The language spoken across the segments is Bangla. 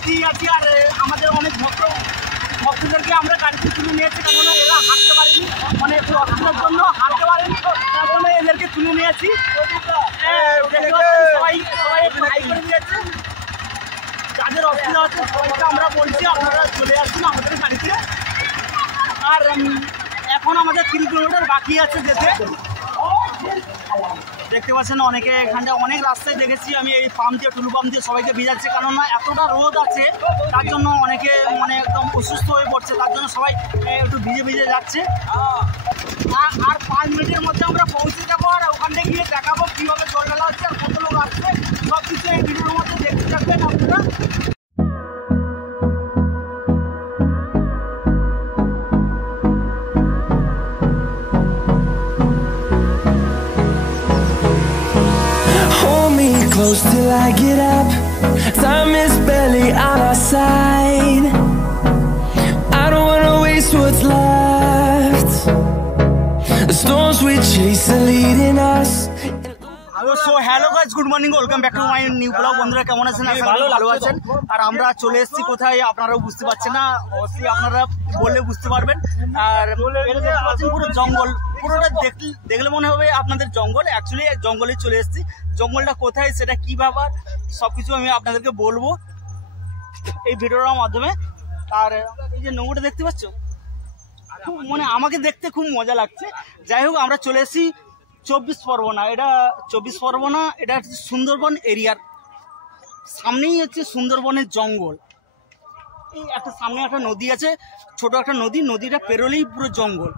পথেই আছি। আর আমাদের অনেক ভক্তদেরকে আমরা গাড়িতে তুলে নিয়েছি, কেননা এরা হাঁটতে পারেনি, মানে একটু অসুবিধার জন্য হাঁটতে পারেনি, তার জন্য এদেরকে তুলে নিয়েছি। সবাই একটু হাই করে দিয়েছে। যাদের অসুবিধা হচ্ছে সবাইকে আমরা বলছি আপনারা চলে আসুন আমাদের গাড়িতে। আর এখন আমাদের 3 কিলোমিটার বাকি আছে যেতে। দেখতে পাচ্ছেন অনেকে এখানটা অনেক রাস্তায় দেখেছি আমি, এই পাম্প দিয়ে টুলু পাম্প দিয়ে সবাইকে ভিজাচ্ছে, কেননা এতটা রোদ আছে তার জন্য অনেকে মানে একদম অসুস্থ হয়ে পড়ছে, তার জন্য সবাই একটু ভিজে ভিজে যাচ্ছে। আর 5 মিনিটের মধ্যে আমরা পৌঁছে যাবো, আর ওখান থেকে গিয়ে দেখাবো কীভাবে জল ঢালা হচ্ছে আর কত লোক আসছে, সব কিছু এই ভিডিওর মধ্যে দেখতে থাকবেন আপনারা। Close till I get up, time is barely on our side. I don't wanna waste what's left. The storms we chase are leading us. So hello guys, good morning, welcome back to my new blog. বন্ধুরা কেমন আছেন? ভালো আছেন। আর আমরা চলে এসেছি কোথায় আপনারাও বুঝতে পারছেন না, অবশ্যই আপনারা বললে বুঝতে পারবেন। আর পুরো জঙ্গল, পুরোটা দেখলে মনে হবে আপনাদের জঙ্গল, অ্যাকচুয়ালি জঙ্গলে চলে এসেছি। জঙ্গলটা কোথায়, সেটা কী ব্যাপার, সব কিছু আমি আপনাদেরকে বলবো এই ভিডিওটার মাধ্যমে। আর এই যে নোংরটা দেখতে পাচ্ছ, মানে আমাকে দেখতে খুব মজা লাগছে। যাই হোক, আমরা চলে এসেছি 24 পরগনা। এটা 24 পরগনা, এটা হচ্ছে সুন্দরবন এরিয়ার সামনেই হচ্ছে সুন্দরবনের জঙ্গল। এই একটা সামনে একটা নদী আছে, ছোট একটা নদী, নদীটা পেরোলেই পুরো জঙ্গল।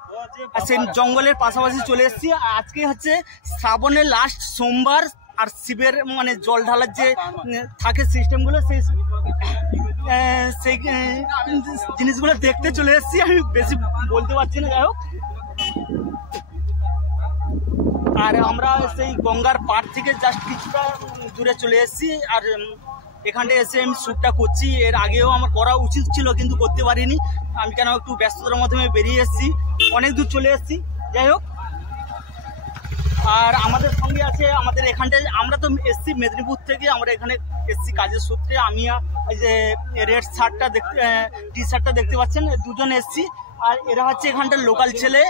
আর সেই জঙ্গলের পাশাপাশি চলে এসেছি। আজকে হচ্ছে শ্রাবণের লাস্ট সোমবার, আর শিবের মানে জল ঢালার যে থাকে সিস্টেমগুলো, সেই জিনিসগুলো দেখতে চলে এসেছি। আমি বেশি বলতে পারছি না, যাই হোক। আর আমরা সেই গঙ্গার পাড় থেকে জাস্ট কিছুটা দূরে চলে এসেছি। আর এখানটা এসে আমি শ্যুটটা করছি, এর আগেও আমার করা উচিত ছিল কিন্তু করতে পারিনি আমি, কেন একটু ব্যস্ততার মাধ্যমে বেরিয়ে এসেছি, অনেক দূর চলে এসেছি। যাই হোক, আর আমাদের সঙ্গে আছে আমাদের এখানটায়, আমরা তো এসছি মেদিনীপুর থেকে, আমরা এখানে এসছি কাজের সূত্রে। আমি এই যে রেড শার্টটা টি শার্টটা দেখতে পাচ্ছেন, দুজন এসছি। আর এরা হচ্ছে এখানটার লোকাল ছেলে।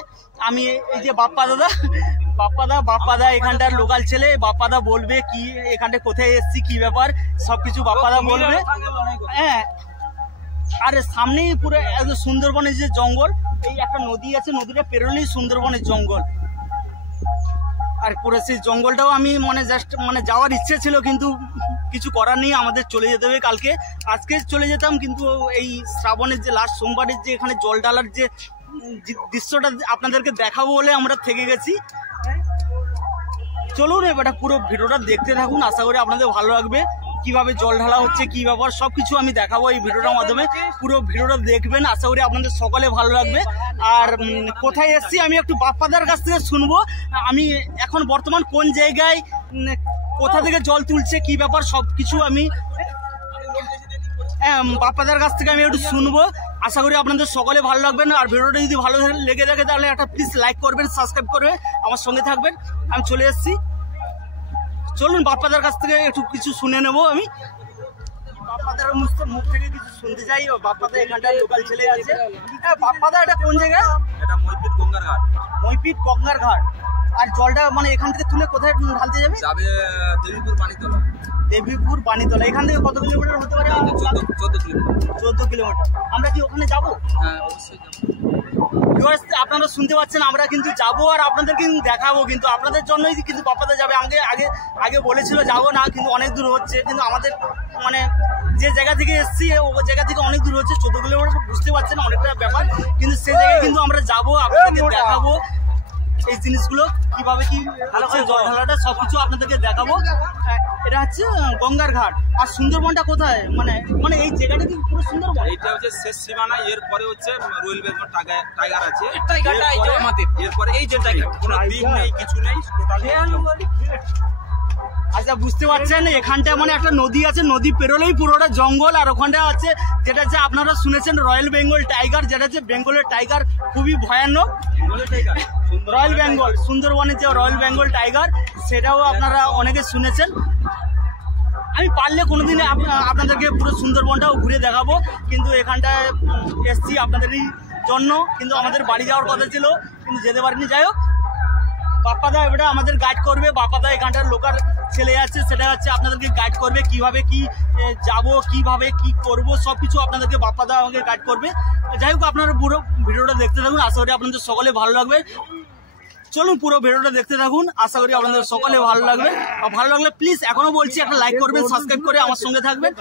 আমি এই যে বাপ্পা দা এখানটার লোকাল ছেলে। বাপ্পাদা বলবে কি এখানটা কোথায় এসছি, কি ব্যাপার, সবকিছু বাপ্পাদা বলবে। হ্যাঁ, আর সামনেই পুরো একদম সুন্দরবনের যে জঙ্গল, এই একটা নদী আছে, নদীটা পেরোলেই সুন্দরবনের জঙ্গল। আর পুরো সেই জঙ্গলটাও আমি মানে জাস্ট মানে যাওয়ার ইচ্ছে ছিল, কিন্তু কিছু করার নেই, আমাদের চলে যেতে হবে কালকে। আজকে চলে যেতাম, কিন্তু এই শ্রাবণের যে লাস্ট সোমবারের যে এখানে জল ঢালার যে দৃশ্যটা আপনাদেরকে দেখাবো বলে আমরা থেকে গেছি। চলুন এবার পুরো ভিডিওটা দেখতে থাকুন, আশা করি আপনাদের ভালো লাগবে। কিভাবে জল ঢালা হচ্ছে, কি ব্যাপার, সবকিছু আমি দেখাবো এই ভিডিওটার মাধ্যমে। পুরো ভিডিওটা দেখবেন, আশা করি আপনাদের সকলে ভালো লাগবে। আর কোথায় এসছি আমি একটু বাপ্পাদার কাছ থেকে শুনবো, আমি এখন বর্তমান কোন জায়গায়, কোথা থেকে জল তুলছে, কি ব্যাপার, সবকিছু আমি বাপ্পাদার কাছ থেকে আমি একটু শুনবো। আশা করি আপনাদের সকলে ভালো লাগবেন। আর ভিডিওটা যদি ভালো লেগে থাকে তাহলে একটা প্লিজ লাইক করবেন, সাবস্ক্রাইব করবেন, আমার সঙ্গে থাকবেন। আমি চলে এসেছি, চলুন বাপ্পাদার কাছ থেকে একটু কিছু শুনে নেব। আমি বাপ্পাদার মুখ থেকে কিছু শুনতে চাই। বাপ্পাদা এখানটার লোকাল ছেলে আছে। হ্যাঁ বাপ্পাদা, এটা কোন জায়গা? এটা মইপিট গঙ্গার ঘাট। আর জলটা মানে এখান থেকে তুলে কোথায় ঢালতে যাবে? দেবীপুর পানিতলা। এখান থেকে কত কিলোমিটার হতে পারে? 14 কিলোমিটার। আমরা কি ওখানে যাবো? হ্যাঁ অবশ্যই যাবো। আপনারা শুনতে পাচ্ছেন, আমরা কিন্তু যাবো আর আপনাদের কিন্তু দেখাবো, কিন্তু আপনাদের জন্যই কিন্তু বাপ্পাদা যাবে। আগে বলেছিল যাবো না, কিন্তু অনেক দূর হচ্ছে, কিন্তু আমাদের মানে যে জায়গা থেকে এসছি ওই জায়গা থেকে অনেক দূর হচ্ছে, 14 কিলোমিটার, বুঝতে পারছেন অনেকটা ব্যাপার। কিন্তু সেই জায়গায় কিন্তু আমরা যাবো, আপনাদেরকে দেখাবো এই জিনিসগুলো কিভাবে কি জল ঢালাটা সবকিছু আপনাদেরকে দেখাবো। এটা হচ্ছে গঙ্গার ঘাট। আর সুন্দরবনটা কোথায়, মানে এই জায়গাটা কি পুরো সুন্দরবন? এইটা হচ্ছে শেষ সীমানা, এরপরে হচ্ছে রয়্যাল বেঙ্গল টাইগার আছে, এরপরে এই যে টাইগার, কোনো দ্বীপ নেই, কিছু নেই, আচ্ছা বুঝতে পারছেন, এখানটা মানে একটা নদী আছে, নদী পেরোলেই পুরোটা জঙ্গল। আর ওখানটা আছে যেটা যে আপনারা শুনেছেন রয়্যাল বেঙ্গল টাইগার, যেটা হচ্ছে বেঙ্গলের টাইগার, খুবই ভয়ানক। রয়্যাল বেঙ্গল, সুন্দরবনের যে রয়্যাল বেঙ্গল টাইগার, সেটাও আপনারা অনেকে শুনেছেন। আমি পারলে কোনোদিন আপনাদেরকে পুরো সুন্দরবনটাও ঘুরে দেখাবো, কিন্তু এখানটায় এসছি আপনাদেরই জন্য, কিন্তু আমাদের বাড়ি যাওয়ার কথা ছিল কিন্তু যেতে পারিনি। যাই হোক, বাপ্পাদা এবারে আমাদের গাইড করবে। বাপ্পাদা এখানটার লোকাল ছেলে আছে, সেটা হচ্ছে আপনাদেরকে গাইড করবে কিভাবে কি যাব, কিভাবে কি করব, সব কিছু আপনাদেরকে বাপ্পাদা আমাকে গাইড করবে। যাই হোক, আপনারা পুরো ভিডিওটা দেখতে থাকুন, আশা করি আপনাদের সকলে ভালো লাগবে। চলুন পুরো ভিডিওটা দেখতে থাকুন, আশা করি আপনাদের সকলে ভালো লাগবে। আর ভালো লাগলে প্লিজ এখনো বলছি একটা লাইক করবেন, সাবস্ক্রাইব করে আমার সঙ্গে থাকবেন।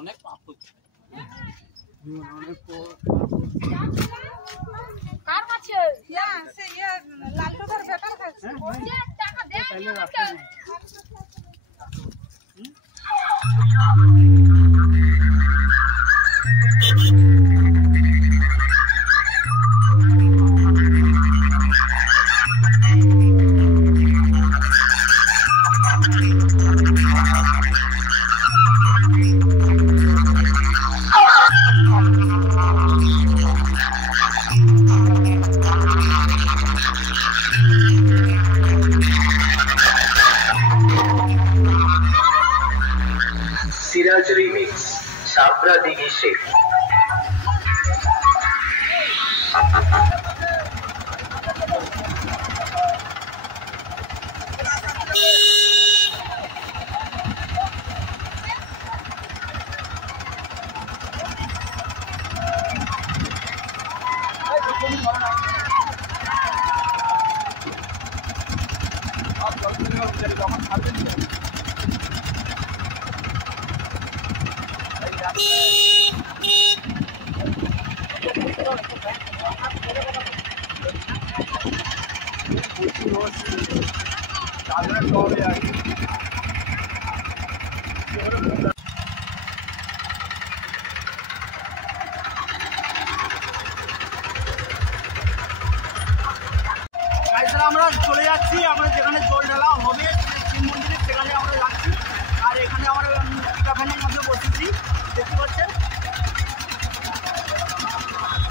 অনেক পাপ হচ্ছে, কার কাছে সে লালটুদার বেটার কাছে টাকা দেন আমাকে। সিরাজ রিমিক্স সাবরা দিঘি শেখ। আমরা চলে যাচ্ছি, আমরা যেখানে জল ঢালা হবে শিব মন্দিরে সেখানে আমরা যাচ্ছি। আর এখানে আমরা পিকাফ্যানের মধ্যে বসেছি, দেখতে পাচ্ছেন।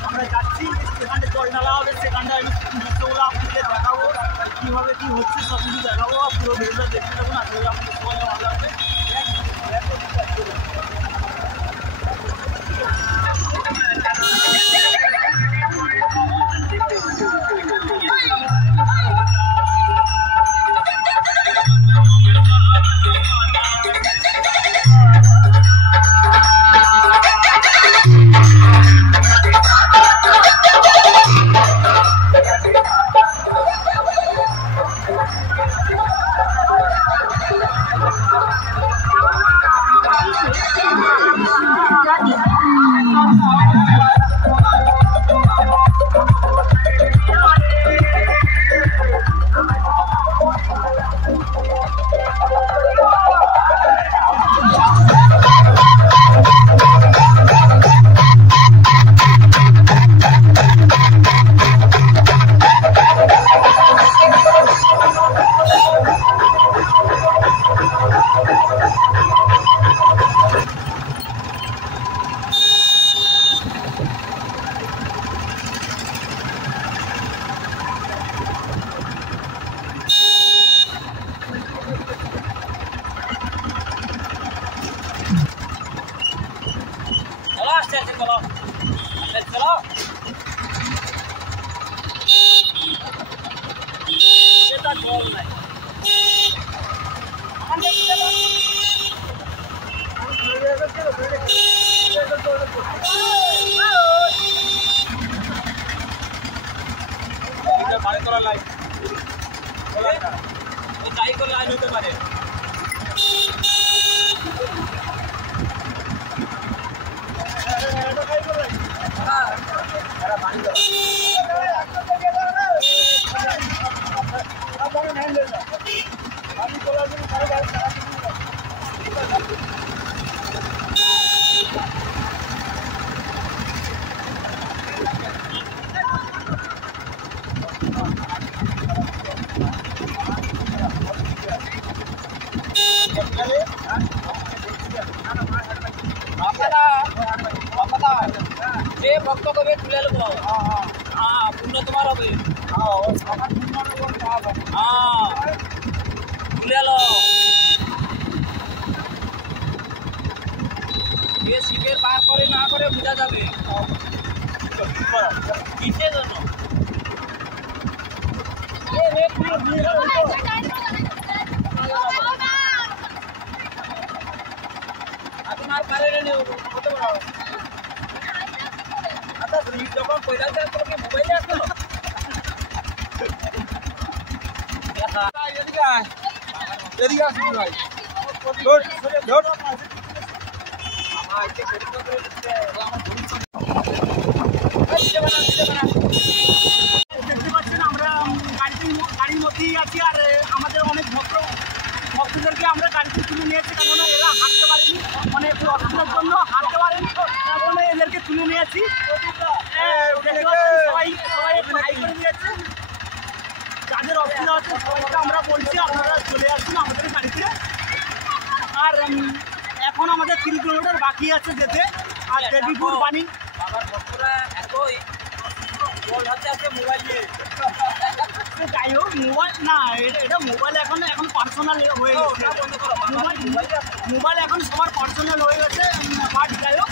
আমরা যাচ্ছি যেখানে জল ঢালা হবে, সেখানটা আমি দৃশ্যগুলো আপনাদের দেখাবো, কীভাবে কী হচ্ছে সব কিছু দেখাবো। পুরো ভিডিওটা দেখতে থাকুন, আশা করি আপনাদের সবাই ভালো লাগবে। সাড়েতলা লাইন ওই জাইকোর লাইন হতে পারে। যে ভক্ত কবে তুলে নেবো পূর্ণ তোমার হবে তুলে লো শিবের বার করে না করে বোঝা যাবে কিসের জন্য তোমার পারে হতে পারো যখন পয়লা তোমাকে মোবাইলে আসলো এদিকে আসুন ভাই দেখতে পাচ্ছেন আমরা গাড়ির মধ্যেই আছি আর আমাদের অনেক ভক্তদেরকে আমরা গাড়িতে তুলে নিয়েছি কেননা এরা হাঁটতে পারেনি মানে একটু অসুবিধার জন্য হাঁটতে পারেনি তার জন্য এদেরকে তুলে নিয়েছি সবাই একটু হাই করে দিয়েছে যাদের অসুবিধা হচ্ছে সবাইকে আমরা বলছি আপনারা চলে আসুন আমাদের গাড়িতে আর এখন আমাদের 3 কিলোমিটার বাকি আছে যেতে আর দেবীপুর বাণী বাবার ভক্তরা এতই বল হাতে আছে মোবাইল নিয়ে যাই হোক মোবাইল না এটা মোবাইল এখন পার্সোনাল হয়ে গেছে মোবাইল এখন সবার পার্সোনাল হয়ে গেছে বাট যাই হোক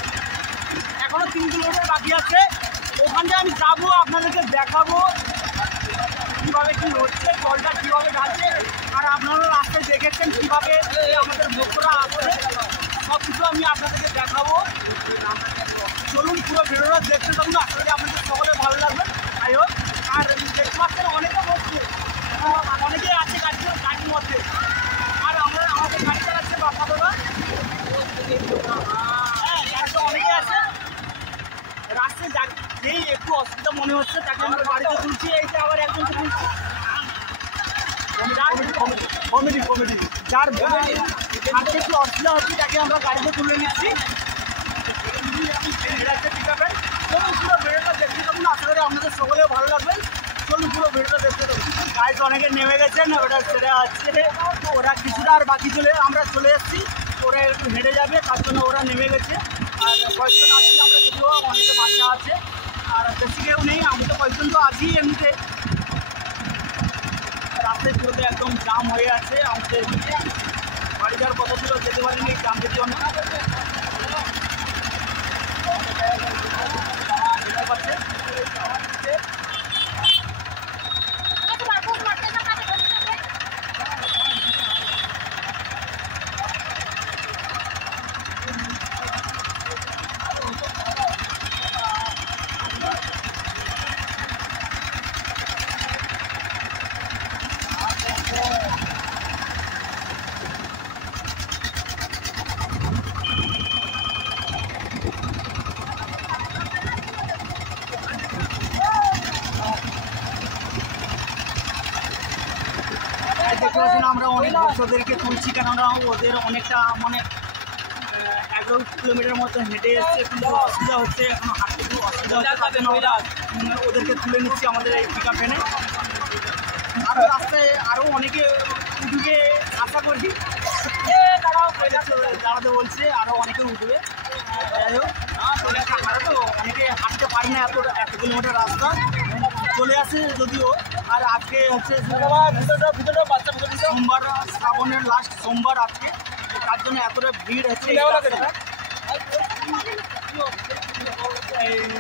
এখনও 3 কিলোমিটার বাকি আছে ওখানে আমি যাবো আপনাদেরকে দেখাবো কীভাবে কী হচ্ছে জলটা কীভাবে ঢালছে আর আপনারা রাস্তায় দেখেছেন কীভাবে আমাদের ভক্তরা আসছে সব কিছু আমি আপনাদেরকে দেখাবো চলুন পুরো ভিডিওটা দেখতে থাকুন আশা করি আপনাদের সকলে ভালো লাগবে যাই হোক আর দেখতে পাচ্ছেন অনেকে বসছে অনেকেই আছে গাড়ির মধ্যে আর আমাদের গাড়ি চালাচ্ছে বাবা দাদা অনেকে আছে রাস্তায় যেই একটু অসুবিধা মনে হচ্ছে তাকে আমরা বাড়িতে তুলছি এই যে আবার একজন কমেডি যার হাতে একটু অসুবিধা হচ্ছে তাকে আমরা গাড়িতে তুলে নিচ্ছি এটা একটা ঠিক আছে চলুন পুরো ভিডিওটা দেখতে থাকুন আশা করি আপনাদের সকলে ভালো লাগবে চলুন পুরো ভিডিওটা দেখতে থাকুন গাড়ি অনেকে নেমে গেছেন ওটা ছেড়ে আসছে ওরা কিছুটা আর বাকি আমরা চলে এসেছি ওরা একটু হেঁটে যাবে তার জন্য ওরা নেমে গেছে আর কয়েকজন আছি আমরা যদিও অনেকে বাচ্চা আছে আর বেশি কেউ নেই আমি তো কয়েকজন তো আছি এমনিতে রাস্তায় পুরোতে একদম জাম হয়ে আছে আমাদের বাড়ি যাওয়ার কথা ছিল যেতে পারিনি জামের জন্য দেখতে পাচ্ছেন আমরা অনেক ভক্তদেরকে তুলছি কেননা ওদের অনেকটা মানে 11 কিলোমিটার মতো হেঁটে এসছে কিন্তু অসুবিধা হচ্ছে এখন হাঁটতে খুব অসুবিধা হচ্ছে তার জন্য ওদেরকে তুলে নিচ্ছি আমাদের এই পিক আপ ভ্যানে আরও রাস্তায় আরও অনেকে উঠবে আশা করি দাঁড়াতে বলছে আরও অনেকে উঠবে যাই হোক অনেকে হাঁটতে পারে না এত কিলোমিটার রাস্তা চলে আসে যদিও আর আজকে হচ্ছে সোমবার শ্রাবণের লাস্ট সোমবার আজকে তার জন্য এতটা ভিড় হচ্ছে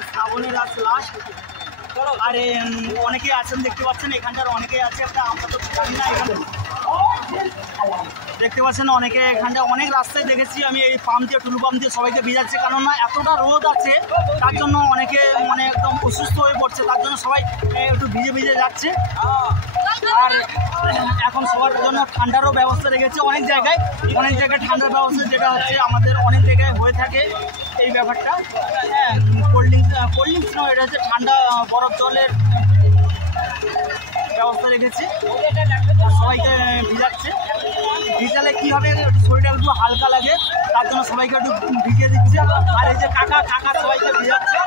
শ্রাবণের আজ লাস্ট আর অনেকেই আছেন দেখতে পাচ্ছেন এখানকার অনেকেই আছে একটা আমরা তো জানি না এখানে দেখতে পাচ্ছেন অনেকে এখানটা অনেক রাস্তায় দেখেছি আমি এই পাম্প দিয়ে টুলু পাম্প দিয়ে সবাইকে ভিজাচ্ছি, কেননা এতটা রোদ আছে তার জন্য অনেকে মানে একদম অসুস্থ হয়ে পড়ছে, তার জন্য সবাই একটু ভিজে ভিজে যাচ্ছে। আর এখন সবার জন্য ঠান্ডারও ব্যবস্থা রেখেছে অনেক জায়গায় ঠান্ডার ব্যবস্থা, যেটা হচ্ছে আমাদের অনেক জায়গায় হয়ে থাকে এই ব্যাপারটা। হ্যাঁ, কোল্ড ড্রিঙ্কস নয়, এটা হচ্ছে ঠান্ডা বরফ জলের ব্যবস্থা রেখেছে, সবাইকে ভিজাচ্ছে। ভিজালে কী হবে, একটু শরীরটা একটু হালকা লাগে, তার জন্য সবাইকে একটু ভিজিয়ে দিচ্ছে। আর এই যে কাকা সবাইকে ভিজাচ্ছে।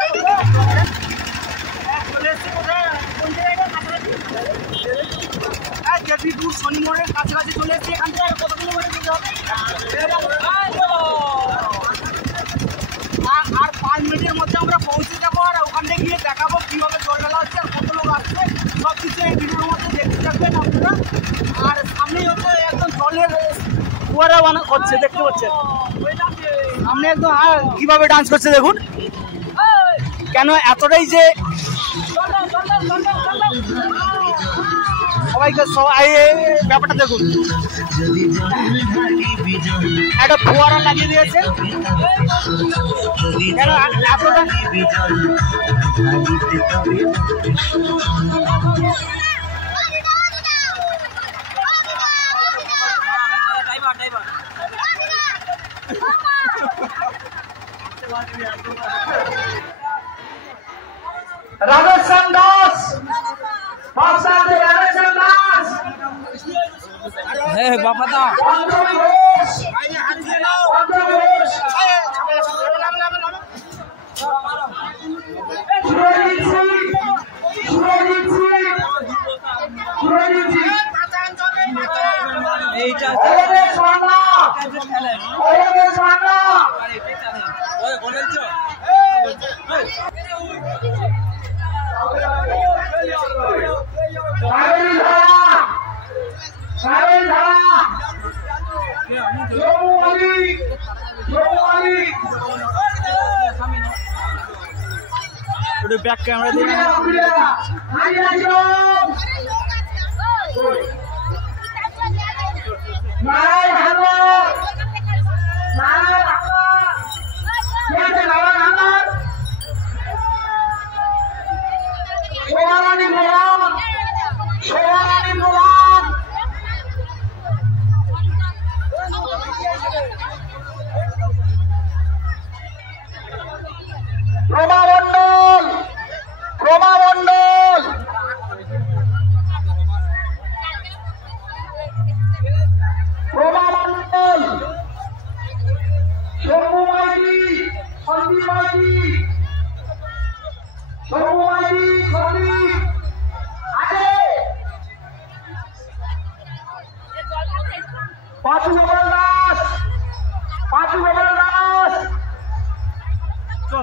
চলে এসছে কোথায়, কোন জায়গাটা কাছাকাছি, হ্যাঁ জেপিপুর শনি মোড়ের কাছাকাছি চলে এসছে। এখান থেকে কত কিলোমিটার যেতে হবে? আর 5 মিনিটের মধ্যে আমরা পৌঁছে যাবো, আর ওখান থেকে গিয়ে দেখাবো কীভাবে জল ঢালা হচ্ছে আর কত লোক আসছে, সব কিছু এই ভিডিওর মধ্যে দেখতে থাকবেন আপনারা। আর সামনেই হচ্ছে একদম জলের ফোয়ারা করছে, দেখতে পাচ্ছেন সামনে একদম। আর কীভাবে ডান্স করছে দেখুন, কেন এতটাই যে সবাইকে ব্যাপারটা দেখুন, একটা ফোয়ারা লাগিয়ে দিয়েছে, কেন এতটা রাজস্থান দাস পাঁচসাথে রাজস্থান দাস হ্যাঁ বাবা দা এইটা ব্যাক ক্যামেরা দিয়ে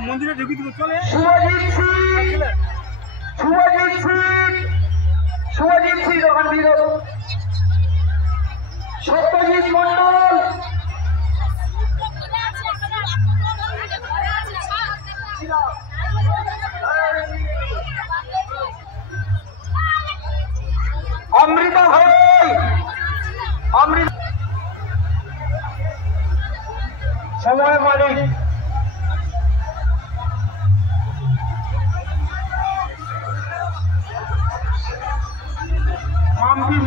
মন্দিরে ঢুকি দিব চলে। শুভজিৎ সিং ওখান দিয়ে সত্যজিৎ মন্ডল অমৃতা ভাই সময় মালিক মাম্পি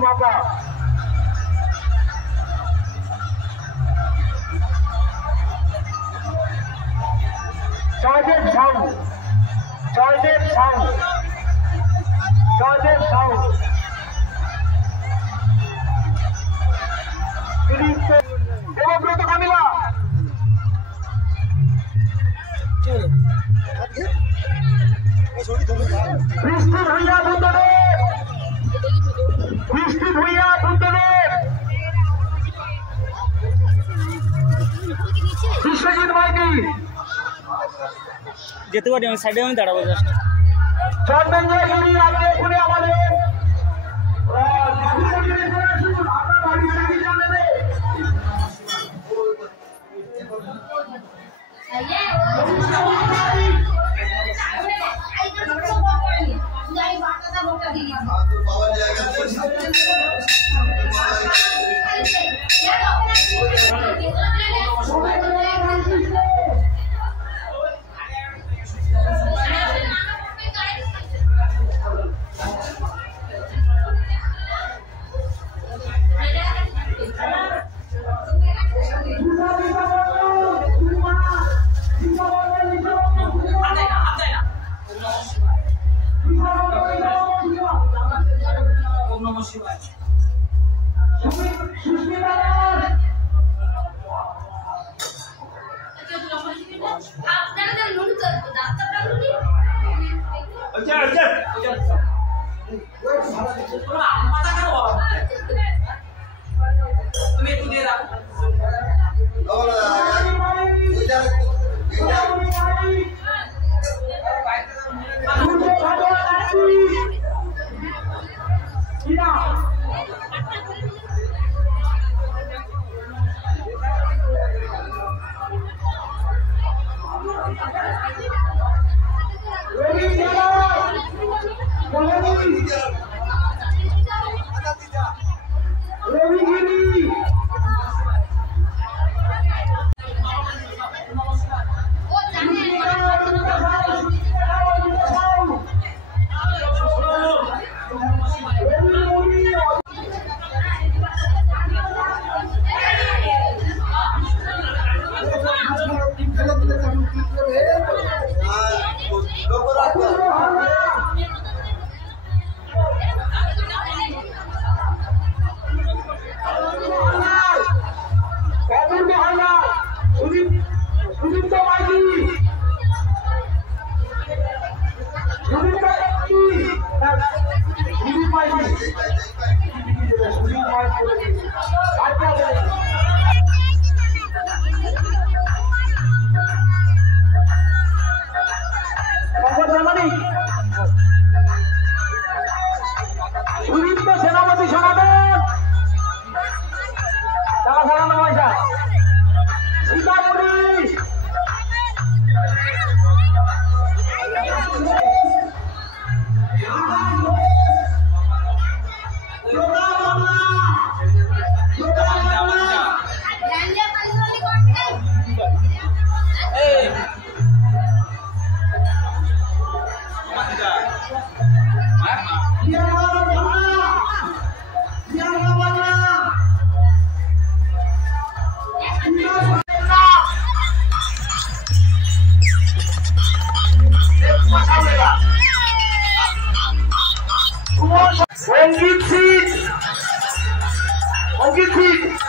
মাতা জয়দেব সাউ দেবব্রত কামিলা বৃষ্টি ভূঁইয়া বুদ্ধদেব বিশ্বজিৎ মাইতি যেতে পারি, আমি সাইডে আমি দাঁড়াবো জাস্ট। চন্দনজয় গিরি আজকে এখানে আমাদের পাওয়া যায় নমঃ শিবায়। তুমি একটু দিয়ে রাখো। সেনাপতি সমাবেশ টাকা সারানো পয়সা সীতা পুলিশ অঙ্কিত সিট